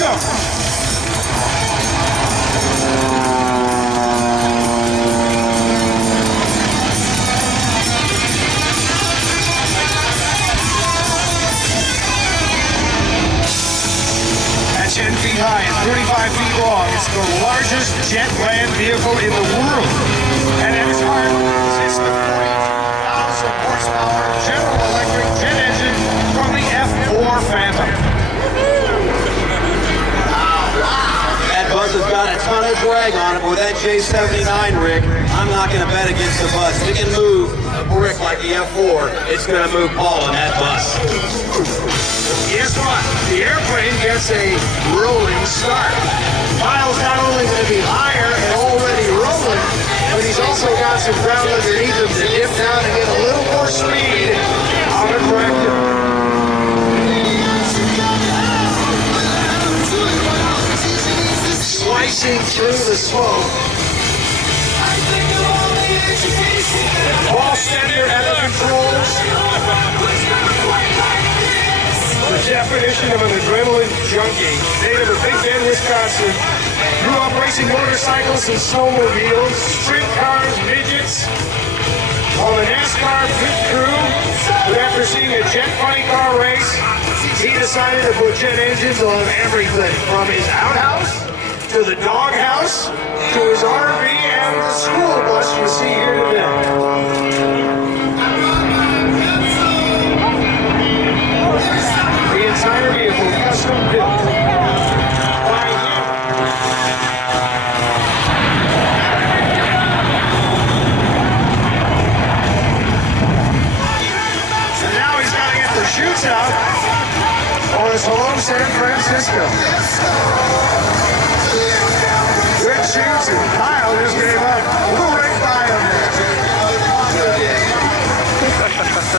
Francisco. At 10 feet high and 35 feet long, it's the largest jet land vehicle in the world. And at its heart sits the 42,000 horsepower General Electric jet engine from the F4 Phantom. That Buzz has got a ton of drag on it, but with that J79 rig, I'm not going to bet against the Buzz. If it can move a brick like the F4, it's going to move Paul on that bus. Guess what? The airplane gets a rolling start. Miles not only going to be higher and already rolling, but he's also got some ground underneath him to dip down and get a little more speed on the corrector. Slicing through the smoke. Paul Stender at the controls. The definition of an adrenaline junkie. Native of Big Bend, Wisconsin. Grew up racing motorcycles and snowmobiles, sprint cars, midgets. On the NASCAR pit crew, but after seeing a jet funny car race, he decided to put jet engines on everything, from his outhouse to the doghouse to his RV and the school bus you see here today. The entire vehicle custom built by him. And now he's got to get the chutes out on his home San Francisco. Good shoots and